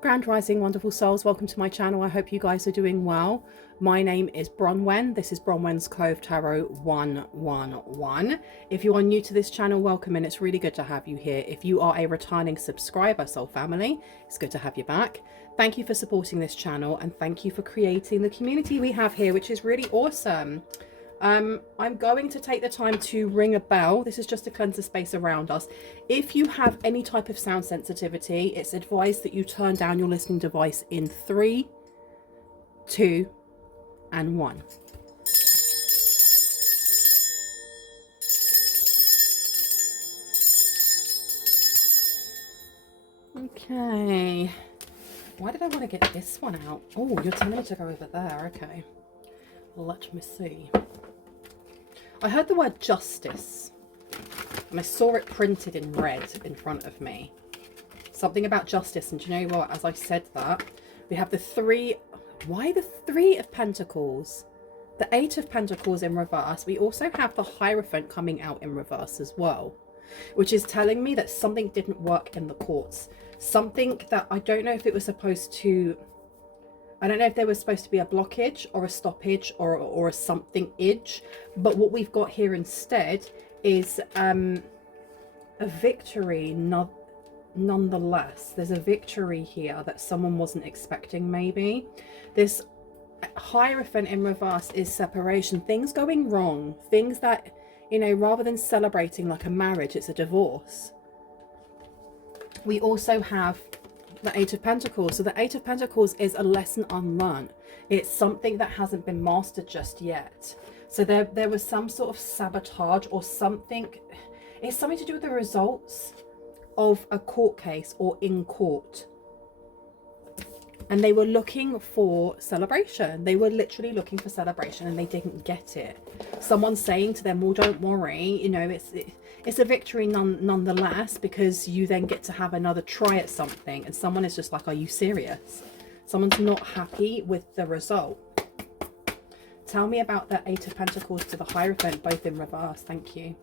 Grand Rising, wonderful souls. Welcome to my channel. I hope you guys are doing well. My name is Bronwen. This is Bronwen's Cove Tarot 111. If you are new to this channel, welcome, and it's really good to have you here. If you are a returning subscriber, soul family, it's good to have you back. Thank you for supporting this channel, and thank you for creating the community we have here, which is really awesome. I'm going to take the time to ring a bell. This is just to cleanse the space around us. If you have any type of sound sensitivity, it's advised that you turn down your listening device in 3, 2, and 1. Okay. Why did I want to get this one out? Oh, you're telling me to go over there. Okay. Let me see. I heard the word justice, and I saw it printed in red in front of me. Something about justice, and do you know what? As I said that, we have the 3. Why the 3 of Pentacles? The 8 of Pentacles in reverse. We also have the Hierophant coming out in reverse as well, which is telling me that something didn't work in the courts. Something that I don't know if it was supposed to... I don't know if there was supposed to be a blockage or a stoppage or a something-age, but what we've got here instead is a victory nonetheless. There's a victory here that someone wasn't expecting, maybe. This Hierophant in reverse is separation, things going wrong, things that, you know, rather than celebrating like a marriage, it's a divorce. We also have the 8 of Pentacles. So the 8 of Pentacles is a lesson unlearned. It's something that hasn't been mastered just yet. So there was some sort of sabotage or something. It's something to do with the results of a court case or in court. And they were looking for celebration. They were literally looking for celebration, and they didn't get it. Someone's saying to them, well, don't worry, you know, it's a victory nonetheless, because you then get to have another try at something. And someone is just like, are you serious? Someone's not happy with the result. Tell me about the 8 of Pentacles to the Hierophant, both in reverse. Thank you.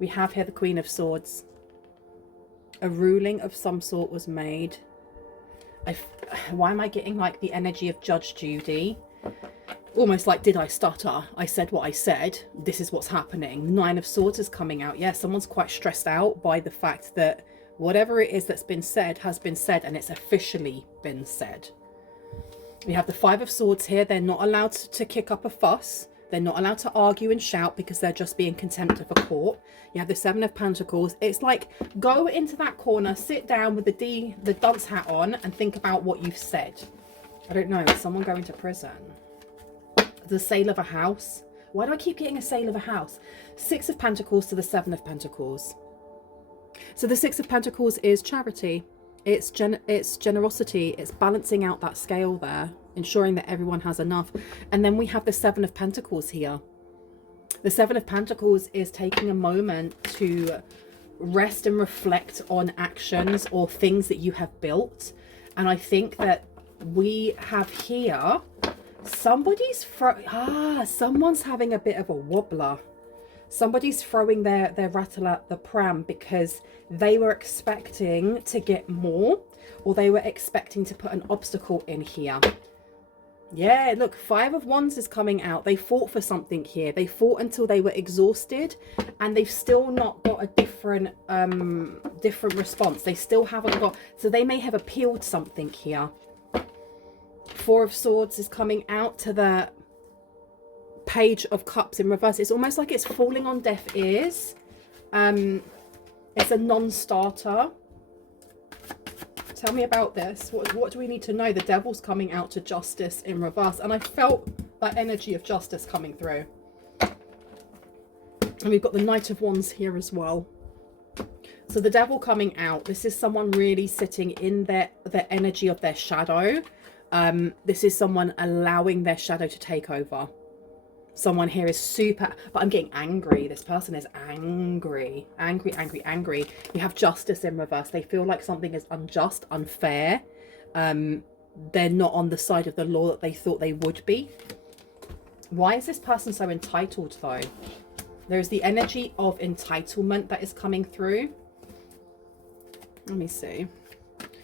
We have here the Queen of Swords. A ruling of some sort was made. Why am I getting like the energy of Judge Judy? Almost like, did I stutter? I said what I said. This is what's happening. 9 of Swords is coming out. Yeah, someone's quite stressed out by the fact that whatever it is that's been said has been said, and it's officially been said. We have the 5 of Swords here. They're not allowed to kick up a fuss. They're not allowed to argue and shout because they're just being contempt of a court. You have the 7 of Pentacles. It's like, go into that corner, sit down with the dunce hat on, and think about what you've said. I don't know. Is someone going to prison? The sale of a house. Why do I keep getting a sale of a house? 6 of Pentacles to the 7 of Pentacles. So the 6 of Pentacles is charity. It's generosity. It's balancing out that scale there, ensuring that everyone has enough. And then we have the 7 of Pentacles here. The 7 of Pentacles is taking a moment to rest and reflect on actions or things that you have built. And I think that we have here, someone's having a bit of a wobbler. Somebody's throwing their rattle at the pram because they were expecting to get more, or they were expecting to put an obstacle in here. Yeah, look, 5 of Wands is coming out. They fought for something here. They fought until they were exhausted, and they've still not got a different response. They still haven't got, so they may have appealed something here. 4 of Swords is coming out to the Page of Cups in reverse. It's almost like it's falling on deaf ears. It's a non-starter. Tell me about this. What do we need to know? The Devil's coming out to Justice in reverse, and I felt that energy of justice coming through. And we've got the Knight of Wands here as well. So the Devil coming out. This is someone really sitting in the energy of their shadow. This is someone allowing their shadow to take over. Someone here is super, but I'm getting angry. This person is angry. Angry. You have Justice in reverse. They feel like something is unjust, unfair. They're not on the side of the law that they thought they would be. Why is this person so entitled though? There's the energy of entitlement that is coming through. Let me see.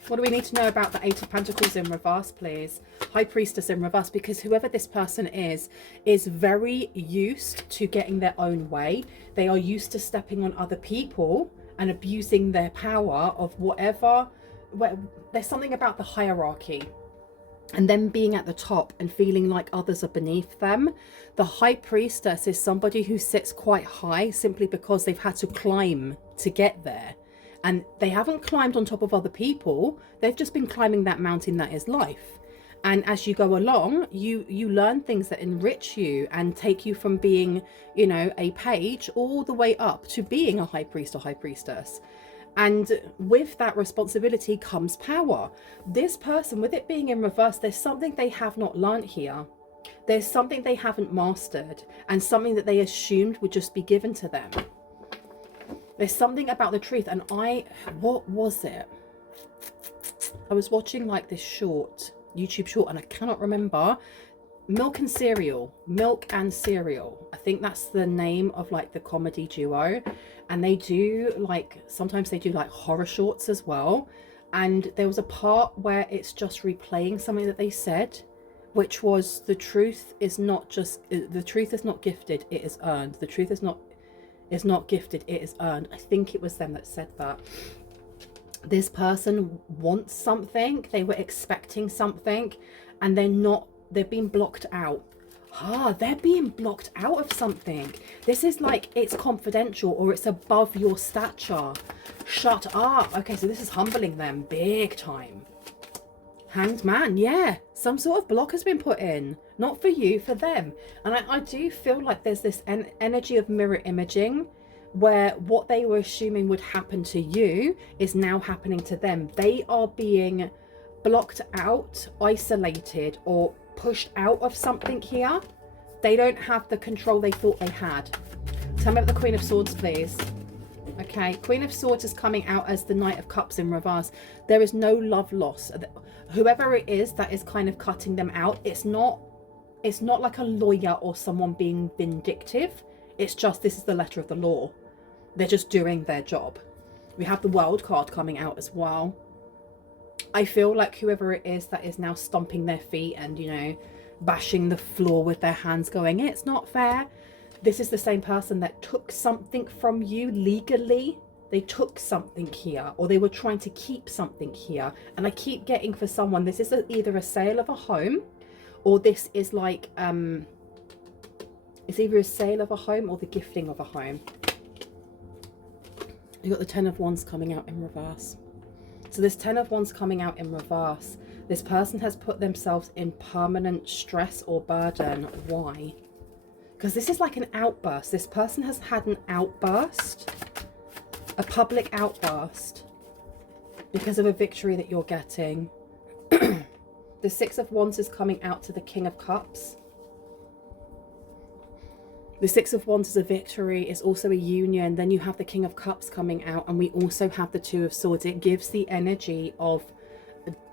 What do we need to know about the Eight of Pentacles in reverse, please? High Priestess in reverse, because whoever this person is very used to getting their own way. They are used to stepping on other people and abusing their power of whatever. There's something about the hierarchy and them being at the top and feeling like others are beneath them. The High Priestess is somebody who sits quite high simply because they've had to climb to get there. And they haven't climbed on top of other people. They've just been climbing that mountain that is life. And as you go along, you learn things that enrich you and take you from being, you know, a page all the way up to being a high priest or high priestess. And with that responsibility comes power. This person, with it being in reverse, there's something they have not learned here. There's something they haven't mastered and something that they assumed would just be given to them. There's something about the truth. And what was it? I was watching like this YouTube short, and I cannot remember. Milk and Cereal. I think that's the name of like the comedy duo. And they do like, sometimes they do like horror shorts as well. And there was a part where it's just replaying something that they said, which was the truth is not gifted, it is earned. The truth is not gifted, it is earned. I think it was them that said that. This person wants something, they were expecting something, and they're being blocked out. They're being blocked out of something. This is like it's confidential or it's above your stature. Shut up. Okay, so this is humbling them big time. Hanged Man, yeah. Some sort of block has been put in. Not for you, for them. And I do feel like there's this energy of mirror imaging where what they were assuming would happen to you is now happening to them. They are being blocked out, isolated, or pushed out of something here. They don't have the control they thought they had. Tell me about the Queen of Swords, please. Okay, Queen of Swords is coming out as the Knight of Cups in reverse. There is no love loss. Whoever it is that is kind of cutting them out, it's not like a lawyer or someone being vindictive. It's just, this is the letter of the law. They're just doing their job. We have the World card coming out as well. I feel like whoever it is that is now stomping their feet and, you know, bashing the floor with their hands going, it's not fair. This is the same person that took something from you legally. They took something here, or they were trying to keep something here. And I keep getting for someone, this is either a sale of a home, or this is like, it's either a sale of a home or the gifting of a home. You got the Ten of Wands coming out in reverse. So this Ten of Wands coming out in reverse, this person has put themselves in permanent stress or burden. Why? Because this is like an outburst. This person has had an outburst, a public outburst, because of a victory that you're getting. The Six of Wands is coming out to the King of Cups. The Six of Wands is a victory, it's also a union. Then you have the King of Cups coming out, and we also have the Two of Swords. It gives the energy of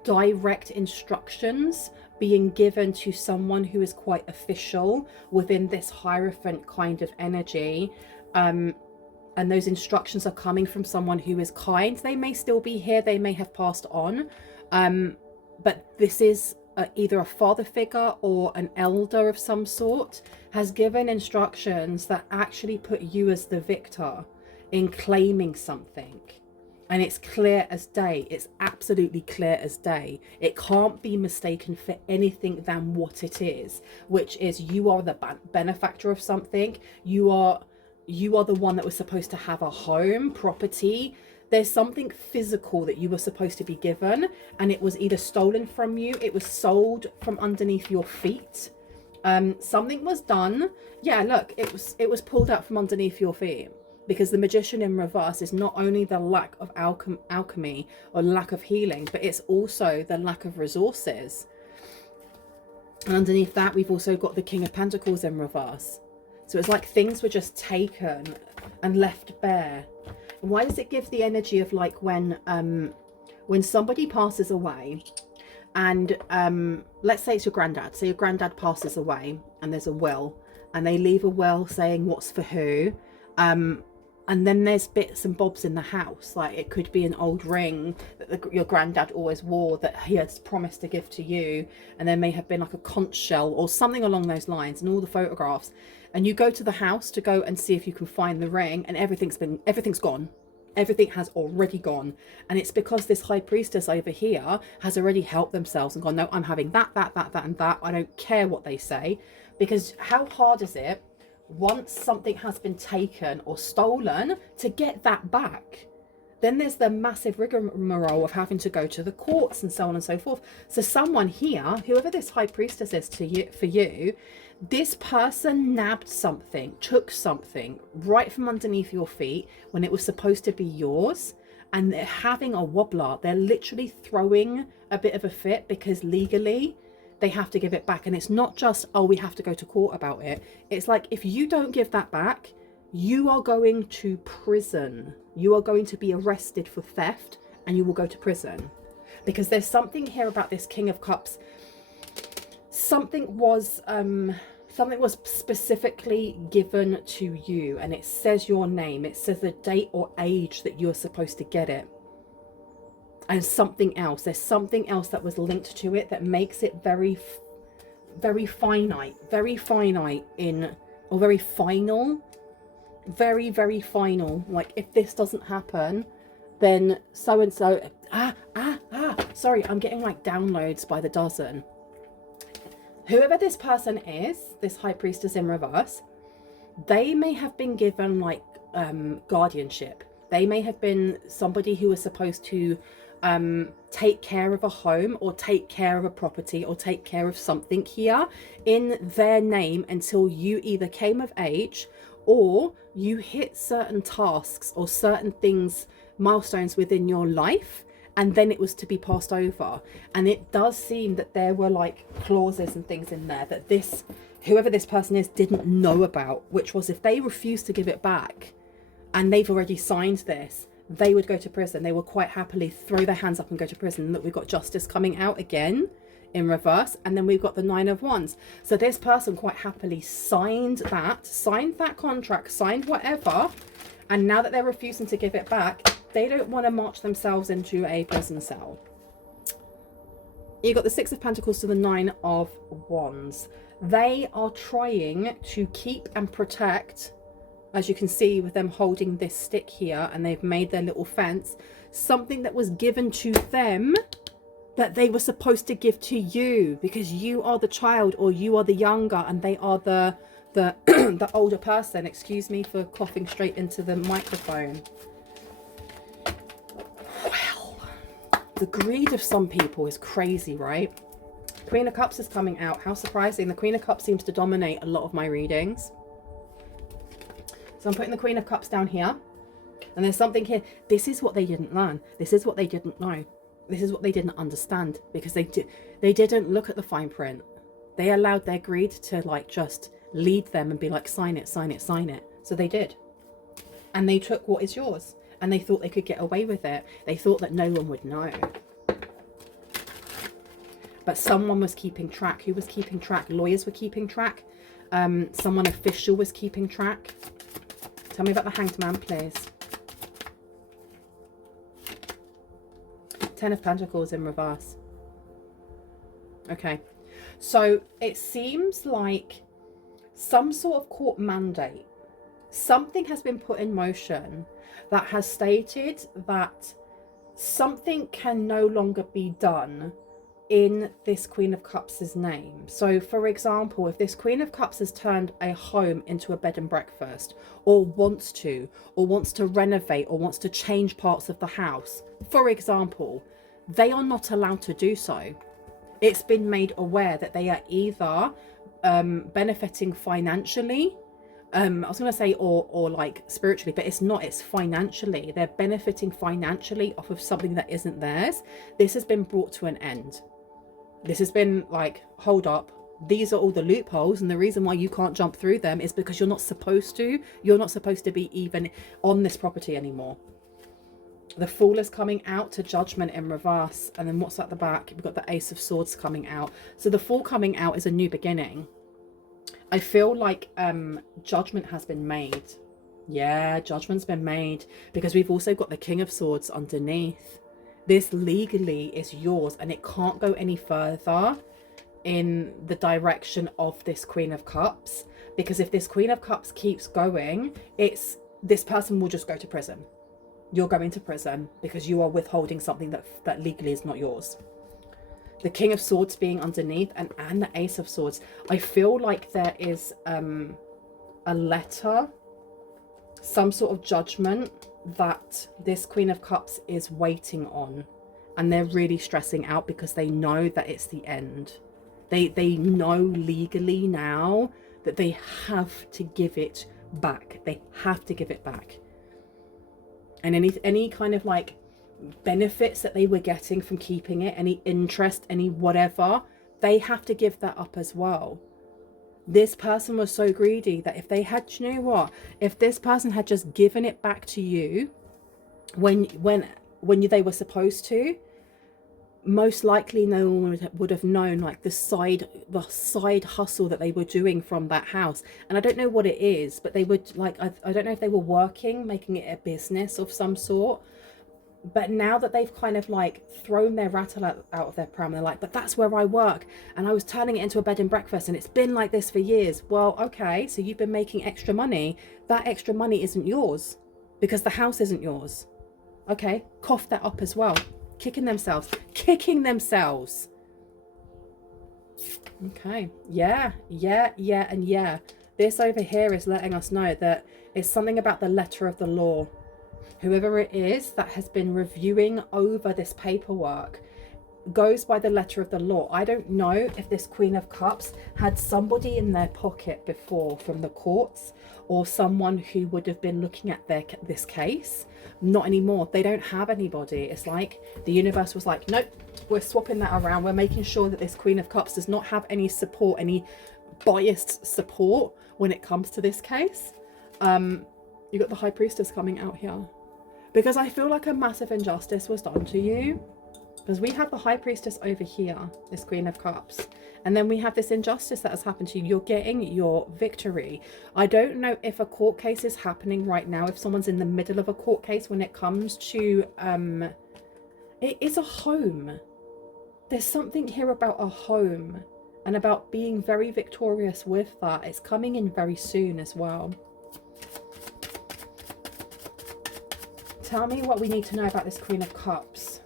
direct instructions being given to someone who is quite official within this Hierophant kind of energy. And those instructions are coming from someone who is kind. They may still be here, they may have passed on. But this is either a father figure or an elder of some sort has given instructions that actually put you as the victor in claiming something. And it's clear as day. It's absolutely clear as day. It can't be mistaken for anything than what it is, which is you are the benefactor of something. You are the one that was supposed to have a home, property. There's something physical that you were supposed to be given, and it was either stolen from you, it was sold from underneath your feet. Something was done. Yeah, look, it was pulled out from underneath your feet. Because the Magician in reverse is not only the lack of alchemy or lack of healing, but it's also the lack of resources. And underneath that, we've also got the King of Pentacles in reverse. So it's like things were just taken and left bare. And why does it give the energy of like when somebody passes away, and let's say it's your granddad. So your granddad passes away and there's a will, and they leave a will saying what's for who. And then there's bits and bobs in the house, like it could be an old ring that your granddad always wore that he had promised to give to you, and there may have been like a conch shell or something along those lines, and all the photographs. And you go to the house to go and see if you can find the ring, and everything's gone. Everything has already gone. And it's because this high priestess over here has already helped themselves and gone, no, I'm having that, and that. I don't care what they say. Because how hard is it once something has been taken or stolen to get that back? Then there's the massive rigmarole of having to go to the courts and so on and so forth. So someone here, whoever this high priestess is for you, this person nabbed something, took something right from underneath your feet when it was supposed to be yours, and they're having a wobbler. They're literally throwing a bit of a fit because legally they have to give it back. And it's not just, oh, we have to go to court about it. It's like, if you don't give that back, you are going to prison. You are going to be arrested for theft, and you will go to prison. Because there's something here about this King of Cups. Something was specifically given to you, and it says your name. It says the date or age that you're supposed to get it. And something else. There's something else that was linked to it that makes it very finite. Very finite in, or very final. Very final. Like, if this doesn't happen, then so and so. Sorry, I'm getting like downloads by the dozen. Whoever this person is, this high priestess in reverse, they may have been given like guardianship. They may have been somebody who was supposed to take care of a home or take care of a property or take care of something here in their name until you either came of age or you hit certain tasks or certain things, milestones within your life, and then it was to be passed over. And it does seem that there were like clauses and things in there that this, whoever this person is, didn't know about, which was if they refused to give it back and they've already signed this, they would go to prison. They will quite happily throw their hands up and go to prison. Look, we've got justice coming out again in reverse, and then we've got the Nine of Wands. So this person quite happily signed that contract, signed whatever, and now that they're refusing to give it back, they don't want to march themselves into a prison cell. You got the Six of Pentacles to the Nine of Wands. They are trying to keep and protect, as you can see with them holding this stick here, and they've made their little fence, something that was given to them that they were supposed to give to you, because you are the child or you are the younger and they are the the older person. Excuse me for coughing straight into the microphone. Well, the greed of some people is crazy, right? Queen of Cups is coming out. How surprising. The Queen of Cups seems to dominate a lot of my readings. So I'm putting the Queen of Cups down here. And there's something here. This is what they didn't learn. This is what they didn't know. This is what they didn't understand. Because they didn't look at the fine print. They allowed their greed to like just lead them and be like, sign it, sign it, sign it. So they did. And they took what is yours. And they thought they could get away with it. They thought that no one would know. But someone was keeping track. Who was keeping track? Lawyers were keeping track. Someone official was keeping track. Tell me about the Hanged Man, please. Ten of Pentacles in reverse. Okay. So it seems like some sort of court mandate. Something has been put in motion that has stated that something can no longer be done in this Queen of Cups' name. So for example, if this Queen of Cups has turned a home into a bed and breakfast, or wants to renovate, or wants to change parts of the house, for example, they are not allowed to do so. It's been made aware that they are either benefiting financially, I was going to say or like spiritually, but it's not, it's financially. They're benefiting financially off of something that isn't theirs. This has been brought to an end. This has been like, hold up, these are all the loopholes, and the reason why you can't jump through them is because you're not supposed to. You're not supposed to be even on this property anymore. The Fool is coming out to Judgment in reverse, and then what's at the back? We've got the Ace of Swords coming out. So the Fool coming out is a new beginning. I feel like Judgment has been made. Yeah, judgment's been made, because we've also got the King of Swords underneath. This legally is yours, and it can't go any further in the direction of this Queen of Cups, because if this Queen of Cups keeps going, this person will just go to prison. You're going to prison because you are withholding something that legally is not yours. The King of Swords being underneath, and the Ace of Swords. I feel like there is a letter, some sort of judgment that this Queen of Cups is waiting on, and they're really stressing out because they know that it's the end. They know legally now that they have to give it back. They have to give it back. And any kind of like benefits that they were getting from keeping it, any interest, any whatever, they have to give that up as well. This person was so greedy that if they had, you know what, if this person had just given it back to you when they were supposed to, most likely no one would have known like the side hustle that they were doing from that house. And I don't know what it is, but they would like, I don't know if they were working, making it a business of some sort. But now that they've kind of like thrown their rattle out of their pram, they're like, but that's where I work, and I was turning it into a bed and breakfast, and it's been like this for years. Well, okay, so you've been making extra money. That extra money isn't yours because the house isn't yours. Okay, cough that up as well. Kicking themselves. Okay, yeah, and yeah. This over here is letting us know that it's something about the letter of the law. Whoever it is that has been reviewing over this paperwork goes by the letter of the law. I don't know if this Queen of Cups had somebody in their pocket before from the courts, or someone who would have been looking at this case. Not anymore. They don't have anybody. It's like the universe was like, nope, we're swapping that around. We're making sure that this Queen of Cups does not have any support, any biased support when it comes to this case. You got the High Priestess coming out here, because I feel like a massive injustice was done to you. Because we have the High Priestess over here, this Queen of Cups. And then we have this injustice that has happened to you. You're getting your victory. I don't know if a court case is happening right now, if someone's in the middle of a court case when it comes to... it is a home. There's something here about a home and about being very victorious with that. It's coming in very soon as well. Tell me what we need to know about this Queen of Cups.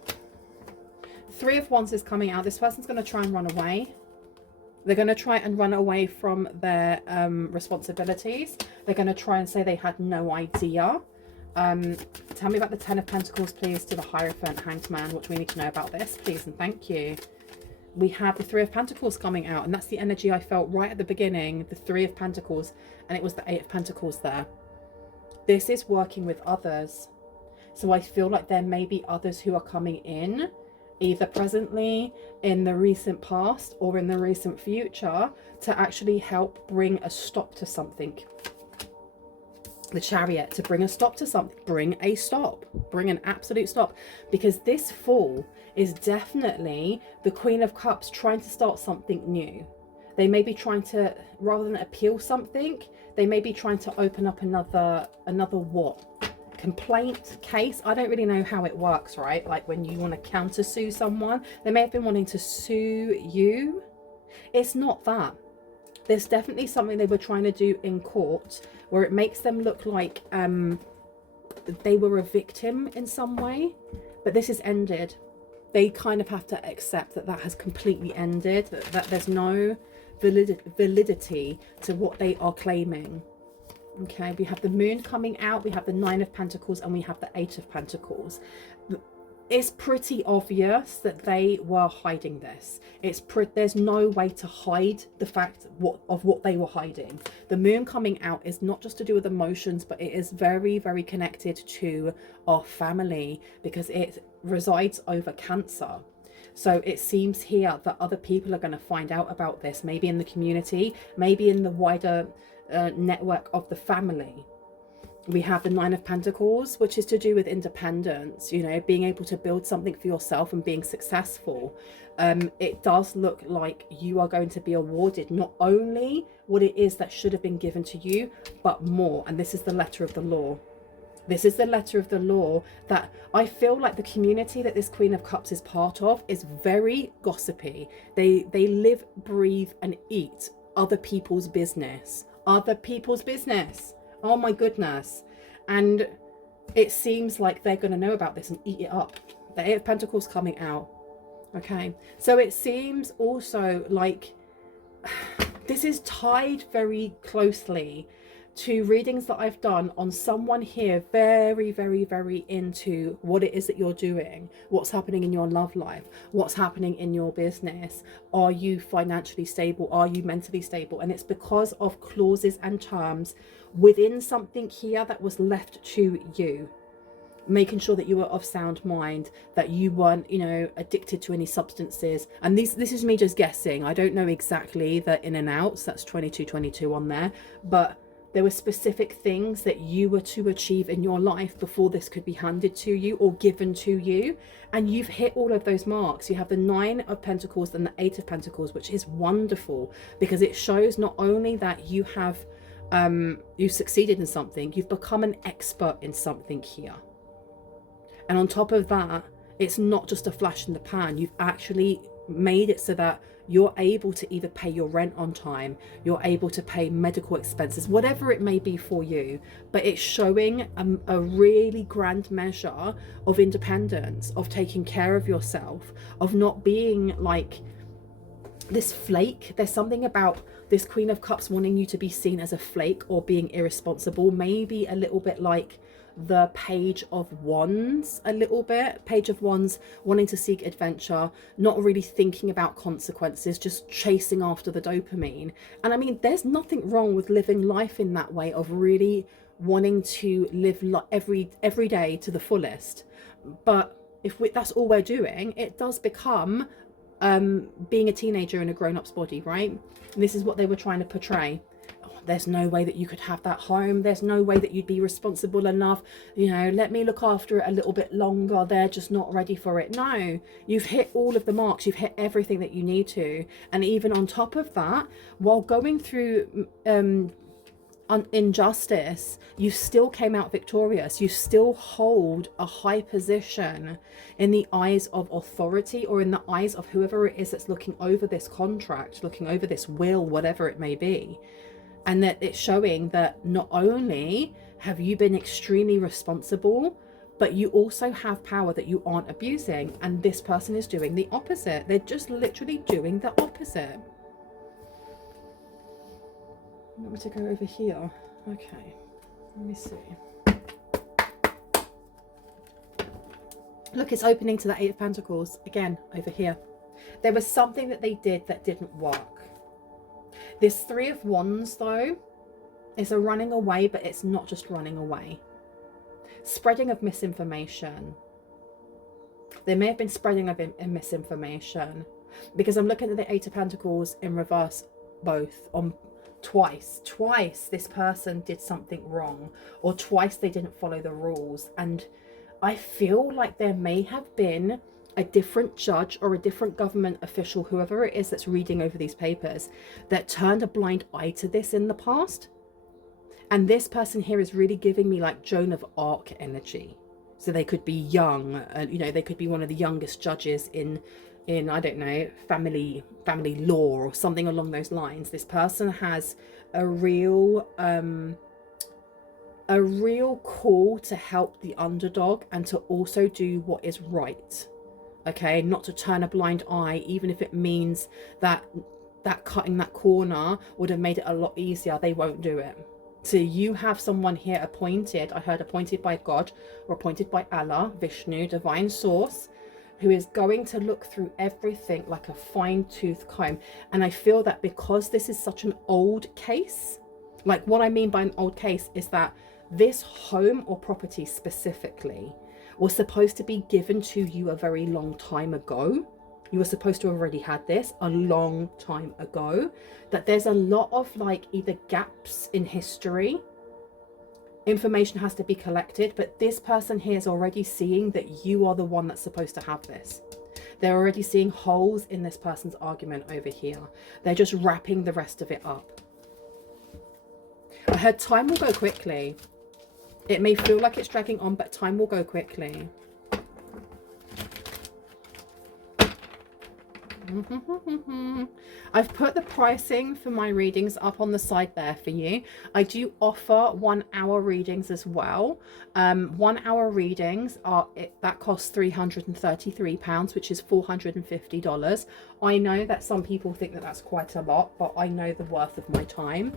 Three of Wands is coming out. This person's going to try and run away. They're going to try and run away from their responsibilities. They're going to try and say they had no idea. Tell me about the Ten of Pentacles, please, to the Hierophant, Hanged Man. What do we need to know about this, please, and thank you. We have the Three of Pentacles coming out, and that's the energy I felt right at the beginning, the Three of Pentacles, and it was the Eight of Pentacles there. This is working with others. So I feel like there may be others who are coming in, either presently, in the recent past, or in the recent future, to actually help bring a stop to something. The Chariot, to bring a stop to something. Bring a stop. Bring an absolute stop. Because this Fool is definitely the Queen of Cups trying to start something new. They may be trying to, rather than appeal something, they may be trying to open up another what? Complaint case. I don't really know how it works, right? Like when you want to counter sue someone, they may have been wanting to sue you. It's not that. There's definitely something they were trying to do in court where it makes them look like they were a victim in some way, but this is ended. They kind of have to accept that that has completely ended, that there's no validity to what they are claiming. Okay, we have the Moon coming out, we have the Nine of Pentacles, and we have the Eight of Pentacles. It's pretty obvious that they were hiding this. There's no way to hide the fact of what they were hiding. The Moon coming out is not just to do with emotions, but it is very, very connected to our family, because it resides over Cancer. So it seems here that other people are going to find out about this, maybe in the community, maybe in the wider network of the family. We have the Nine of Pentacles, which is to do with independence, you know, being able to build something for yourself and being successful. It does look like you are going to be awarded not only what it is that should have been given to you, but more. And this is the letter of the law. This is the letter of the law that I feel like the community that this Queen of Cups is part of is very gossipy. They live, breathe, and eat other people's business. Other people's business. Oh my goodness. And it seems like they're going to know about this and eat it up. The Eight of Pentacles coming out. Okay. So it seems also like this is tied very closely to readings that I've done on someone here very, very, very into what it is that you're doing, what's happening in your love life, what's happening in your business. Are you financially stable? Are you mentally stable? And it's because of clauses and terms within something here that was left to you. Making sure that you were of sound mind, that you weren't, you know, addicted to any substances. And this is me just guessing. I don't know exactly the in and outs. That's 2222 on there. But there were specific things that you were to achieve in your life before this could be handed to you or given to you. And you've hit all of those marks. You have the Nine of Pentacles and the Eight of Pentacles, which is wonderful because it shows not only that you have, you succeeded in something, you've become an expert in something here. And on top of that, it's not just a flash in the pan. You've actually made it so that you're able to either pay your rent on time, you're able to pay medical expenses, whatever it may be for you. But it's showing a really grand measure of independence, of taking care of yourself, of not being like this flake. There's something about this Queen of Cups wanting you to be seen as a flake or being irresponsible, maybe a little bit like the Page of Wands, a little bit. Page of Wands, wanting to seek adventure, not really thinking about consequences, just chasing after the dopamine. And I mean, there's nothing wrong with living life in that way, of really wanting to live every day to the fullest. But if that's all we're doing, it does become being a teenager in a grown-up's body, right? And this is what they were trying to portray. There's no way that you could have that home. There's no way that you'd be responsible enough. You know, let me look after it a little bit longer. They're just not ready for it. No, you've hit all of the marks. You've hit everything that you need to. And even on top of that, while going through injustice, you still came out victorious. You still hold a high position in the eyes of authority, or in the eyes of whoever it is that's looking over this contract, looking over this will, whatever it may be. And that it's showing that not only have you been extremely responsible, but you also have power that you aren't abusing. And this person is doing the opposite. They're just literally doing the opposite. Want me to go over here? Okay, let me see. Look, it's opening to the Eight of Pentacles again over here. There was something that they did that didn't work. This Three of Wands, though, is a running away, but it's not just running away. Spreading of misinformation. There may have been spreading of misinformation, because I'm looking at the Eight of Pentacles in reverse, both on twice this person did something wrong, or twice they didn't follow the rules. And I feel like there may have been a different judge or a different government official, whoever it is that's reading over these papers, that turned a blind eye to this in the past. And this person here is really giving me like Joan of Arc energy. So they could be young, you know, they could be one of the youngest judges in I don't know, family law or something along those lines. This person has a real call to help the underdog and to also do what is right. Okay, not to turn a blind eye, even if it means that cutting that corner would have made it a lot easier. They won't do it. So you have someone here appointed, I heard appointed by God or appointed by Allah, Vishnu, divine source, who is going to look through everything like a fine-tooth comb. And I feel that because this is such an old case, like what I mean by an old case is that this home or property specifically was supposed to be given to you a very long time ago. You were supposed to have already had this a long time ago. That there's a lot of like either gaps in history Information has to be collected, but this person here is already seeing that you are the one that's supposed to have this. They're already seeing holes in this person's argument over here. They're just wrapping the rest of it up. I heard time will go quickly. It may feel like it's dragging on, but time will go quickly. I've put the pricing for my readings up on the side there for you. I do offer 1 hour readings as well. 1 hour readings that costs £333, which is $450. I know that some people think that that's quite a lot, but I know the worth of my time.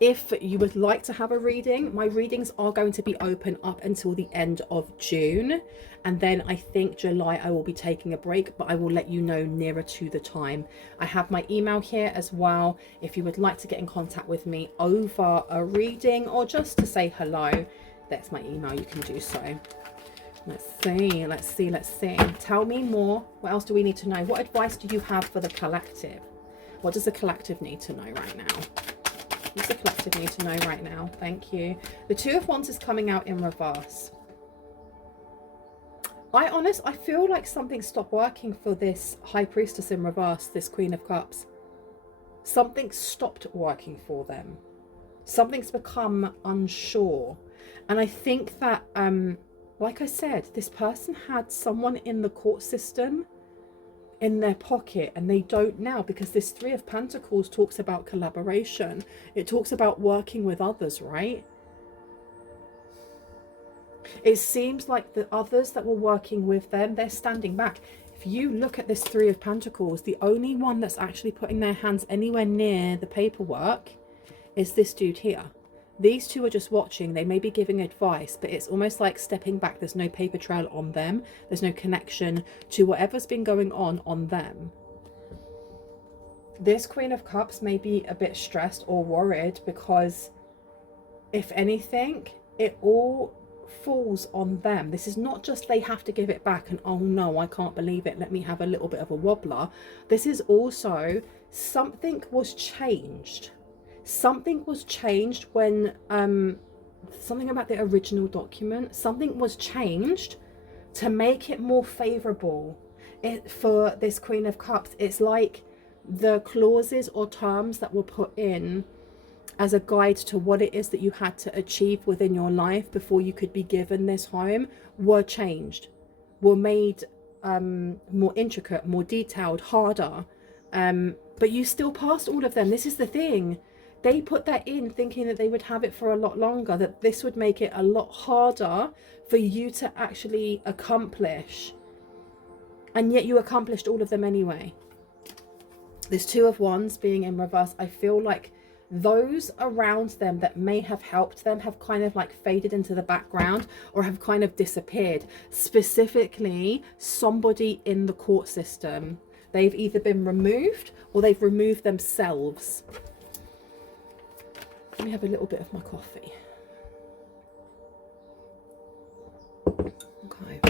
If you would like to have a reading, my readings are going to be open up until the end of June. And then I think July I will be taking a break, but I will let you know nearer to the time. I have my email here as well. If you would like to get in contact with me over a reading or just to say hello, that's my email. You can do so. Let's see, let's see, let's see. Tell me more. What else do we need to know? What advice do you have for the collective? What does the collective need to know right now? What does the collective need to know right now? Thank you. The Two of Wands is coming out in reverse. I feel like something stopped working for this High Priestess in reverse, this Queen of Cups. Something stopped working for them. Something's become unsure. And I think that, like I said, this person had someone in the court system in their pocket, and they don't now, because this Three of Pentacles talks about collaboration. It talks about working with others, right? It seems like the others that were working with them, they're standing back. If you look at this Three of Pentacles, the only one that's actually putting their hands anywhere near the paperwork is this dude here. These two are just watching. They may be giving advice, but it's almost like stepping back. There's no paper trail on them. There's no connection to whatever's been going on them. This Queen of Cups may be a bit stressed or worried because, if anything, it all falls on them. This is not just they have to give it back and, oh no, I can't believe it, let me have a little bit of a wobbler. This is also something was changed. Something was changed when something about the original document, something was changed to make it more favorable for this Queen of Cups. It's like the clauses or terms that were put in as a guide to what it is that you had to achieve within your life before you could be given this home were changed, were made more intricate, more detailed, harder, but you still passed all of them. This is the thing. They put that in thinking that they would have it for a lot longer, that this would make it a lot harder for you to actually accomplish, and yet you accomplished all of them anyway. This Two of Wands being in reverse, I feel like those around them that may have helped them have kind of like faded into the background or have kind of disappeared. Specifically, somebody in the court system. They've either been removed or they've removed themselves. Let me have a little bit of my coffee. Okay.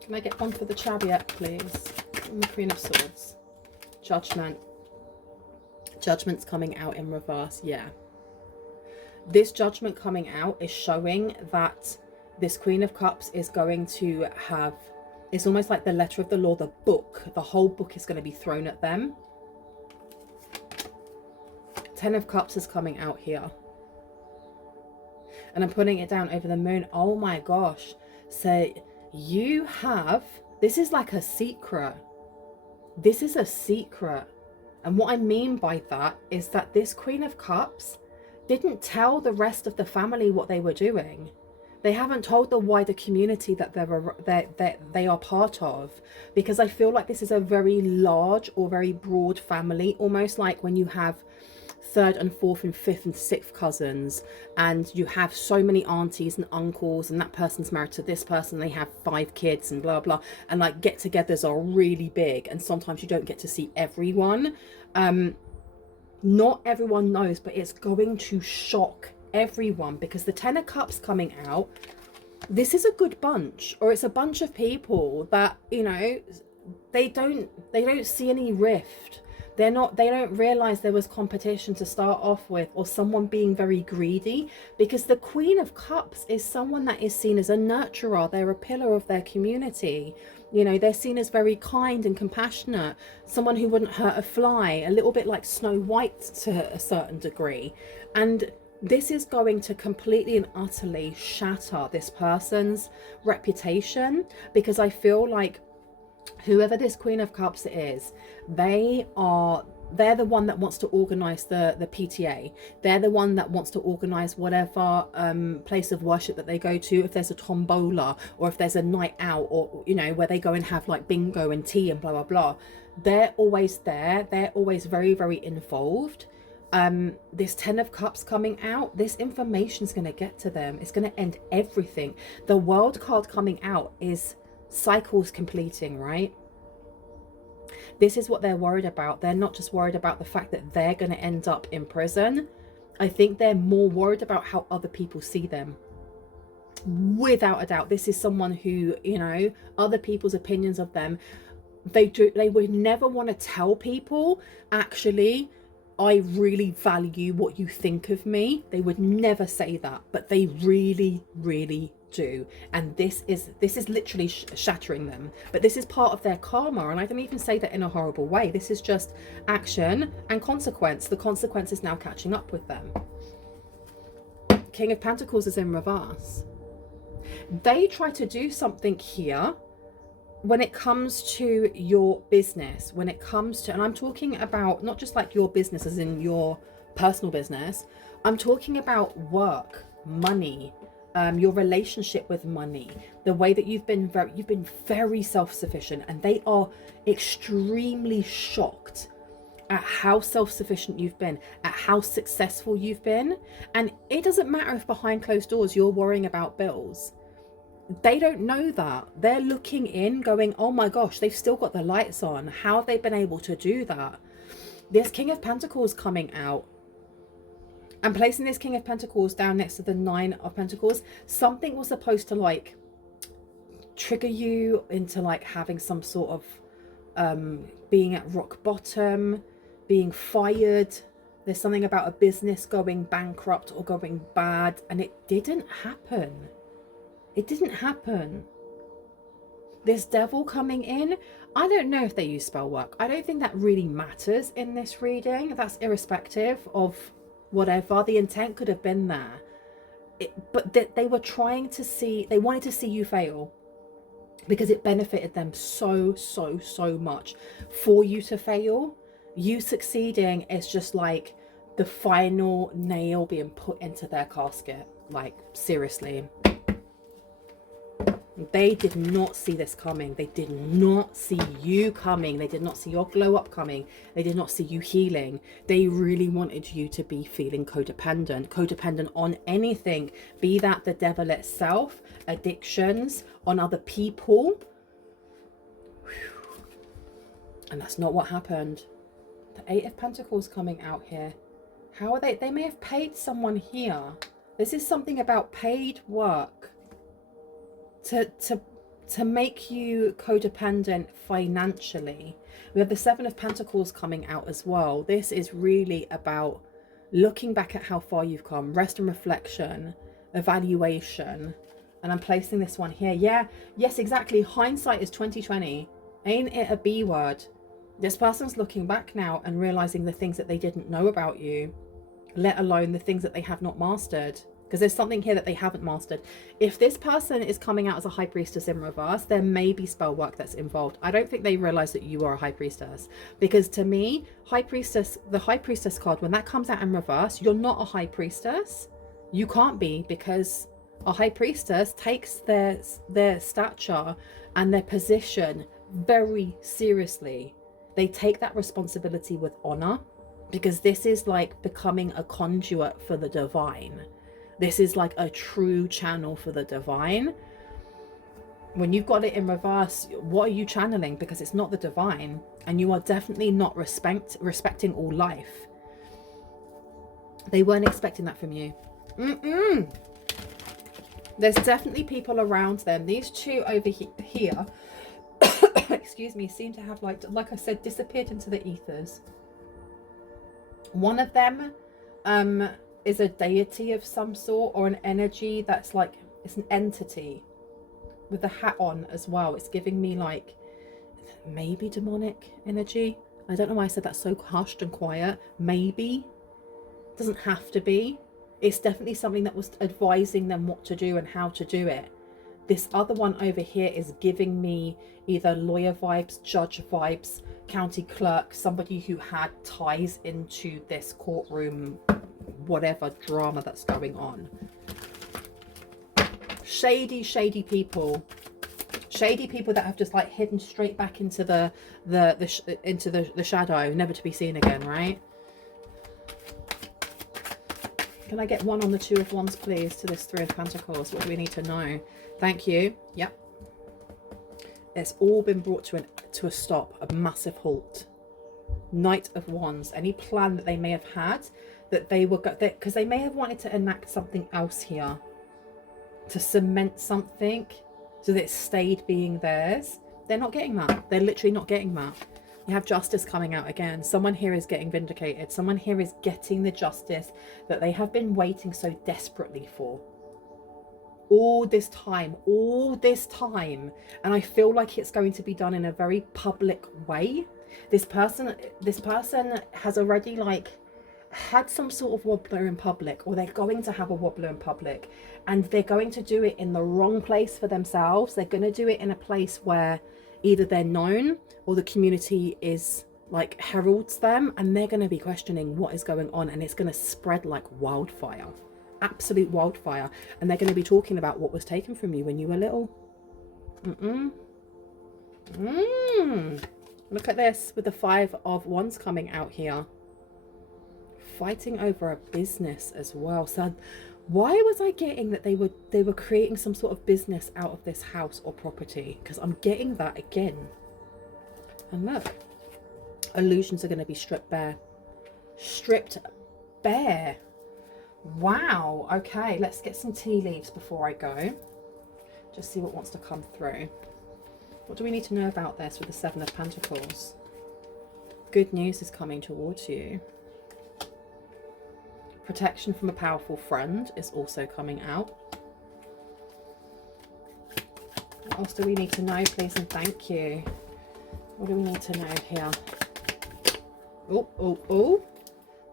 Can I get one for the Chariot, please? And the Queen of Swords. Judgment. Judgment's coming out in reverse. Yeah, this Judgment coming out is showing that this Queen of Cups is going to have, it's almost like the letter of the law, the book, the whole book is going to be thrown at them. Ten of Cups is coming out here, and I'm putting it down over the moon. Oh my gosh. So you have, this is like a secret. This is a secret. And what I mean by that is that this Queen of Cups didn't tell the rest of the family what they were doing. They haven't told the wider community that they are part of, because I feel like this is a very large or very broad family, almost like when you have third and fourth and fifth and sixth cousins, and you have so many aunties and uncles, and that person's married to this person, they have 5 kids and blah blah, and like get-togethers are really big, and sometimes you don't get to see everyone. Not everyone knows, but it's going to shock everyone, because the Ten of Cups coming out, this is a good bunch, or it's a bunch of people that, you know, they don't see any rift. They don't realize there was competition to start off with, or someone being very greedy, because the Queen of Cups is someone that is seen as a nurturer. They're a pillar of their community. You know, they're seen as very kind and compassionate, someone who wouldn't hurt a fly, a little bit like Snow White to a certain degree. And this is going to completely and utterly shatter this person's reputation, because I feel like whoever this Queen of Cups is, they're the one that wants to organize the PTA. They're the one that wants to organize whatever place of worship that they go to, if there's a tombola or if there's a night out, or you know, where they go and have like bingo and tea and blah blah blah. They're always there. They're always very, very involved. This 10 of Cups coming out, this information is going to get to them. It's going to end everything. The World card coming out is cycles completing, right? This is what they're worried about. They're not just worried about the fact that they're going to end up in prison. I think they're more worried about how other people see them. Without a doubt, this is someone who, you know, other people's opinions of them, they would never want to tell people, actually, I really value what you think of me. They would never say that, but they really, really do. And this is literally shattering them. But this is part of their karma, and I don't even say that in a horrible way. This is just action and consequence. The consequence is now catching up with them. King of Pentacles is in reverse. They try to do something here when it comes to your business, when it comes to, and I'm talking about not just like your business as in your personal business, I'm talking about work, money, your relationship with money, the way that you've been very self-sufficient, and they are extremely shocked at how self-sufficient you've been, at how successful you've been. And it doesn't matter if behind closed doors you're worrying about bills. They don't know that. They're looking in going, oh my gosh, they've still got the lights on. How have they been able to do that? This King of Pentacles coming out. And placing this King of Pentacles down next to the Nine of Pentacles, something was supposed to like trigger you into like having some sort of being at rock bottom, being fired. There's something about a business going bankrupt or going bad, and it didn't happen. It didn't happen. This Devil coming in, I don't know if they use spell work. I don't think that really matters in this reading. That's irrespective of whatever. The intent could have been there. But they were trying to see, they wanted to see you fail, because it benefited them so much for you to fail. You succeeding is just like the final nail being put into their casket. Like, seriously. They did not see this coming. They did not see you coming. They did not see your glow up coming. They did not see you healing. They really wanted you to be feeling codependent on anything, be that the devil itself, addictions, on other people. And that's not what happened. The Eight of Pentacles coming out here. How are they may have paid someone here. This is something about paid work to make you codependent financially. We have the Seven of Pentacles coming out as well. This is really about looking back at how far you've come, rest and reflection, evaluation. And I'm placing this one here. Yeah, yes, exactly. Hindsight is 2020. Ain't it a B word? This person's looking back now and realizing the things that they didn't know about you, let alone the things that they have not mastered. Because there's something here that they haven't mastered. If this person is coming out as a High Priestess in reverse, there may be spell work that's involved. I don't think they realize that you are a High Priestess. Because to me, High Priestess, the High Priestess card, when that comes out in reverse, you're not a High Priestess. You can't be, because a High Priestess takes their stature and their position very seriously. They take that responsibility with honor, because this is like becoming a conduit for the divine. This is like a true channel for the divine. When you've got it in reverse, what are you channeling? Because it's not the divine, and you are definitely not respecting all life. They weren't expecting that from you. There's definitely people around them. These two over here excuse me, seem to have like I said, disappeared into the ethers. One of them is a deity of some sort, or an energy that's like, it's an entity with a hat on as well. It's giving me like maybe demonic energy. I don't know why I said that so hushed and quiet. Maybe. Doesn't have to be. It's definitely something that was advising them what to do and how to do it. This other one over here is giving me either lawyer vibes, judge vibes, county clerk, somebody who had ties into this courtroom, whatever drama that's going on. Shady, shady people. Shady people that have just like hidden straight back into the shadow, never to be seen again, right? Can I get one on the Two of Wands, please, to this Three of Pentacles? What do we need to know? Thank you. Yep. It's all been brought to a stop, a massive halt. Knight of Wands. Any plan that they may have had, that they were, because they may have wanted to enact something else here, to cement something so that it stayed being theirs. They're not getting that. They're literally not getting that. You have justice coming out again. Someone here is getting vindicated. Someone here is getting the justice that they have been waiting so desperately for. All this time. And I feel like it's going to be done in a very public way. This person has already like had some sort of wobbler in public, or they're going to have a wobbler in public, and they're going to do it in the wrong place for themselves. They're going to do it in a place where either they're known or the community is like heralds them, and they're going to be questioning what is going on, and it's going to spread like wildfire, absolute wildfire. And they're going to be talking about what was taken from you when you were little. Look at this with the Five of Wands coming out here. Fighting over a business as well. So why was I getting that they were creating some sort of business out of this house or property? Because I'm getting that again. And look, illusions are going to be stripped bare. Stripped bare. Wow. Okay, let's get some tea leaves before I go. Just see what wants to come through. What do we need to know about this with the Seven of Pentacles? Good news is coming towards you. Protection from a powerful friend is also coming out. What else do we need to know, please, and thank you? What do we need to know here? Oh.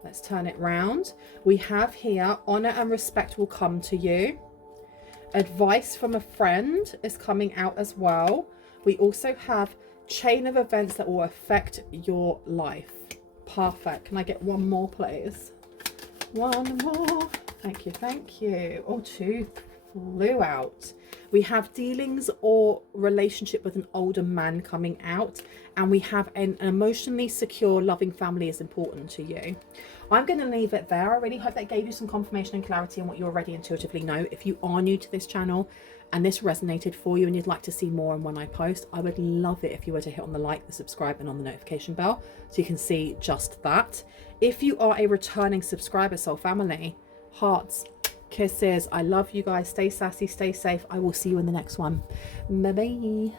Let's turn it round. We have here, honor and respect will come to you. Advice from a friend is coming out as well. We also have chain of events that will affect your life. Perfect. Can I get one more, please? One more. Thank you. Oh, two flew out. We have dealings or relationship with an older man coming out, and we have an emotionally secure, loving family is important to you. I'm going to leave it there. I really hope that gave you some confirmation and clarity on what you already intuitively know. If you are new to this channel and this resonated for you and you'd like to see more and when I post, I would love it if you were to hit on the like, the subscribe, and on the notification bell so you can see just that. If you are a returning subscriber, soul family, hearts, kisses, I love you guys. Stay sassy, stay safe. I will see you in the next one. Bye bye.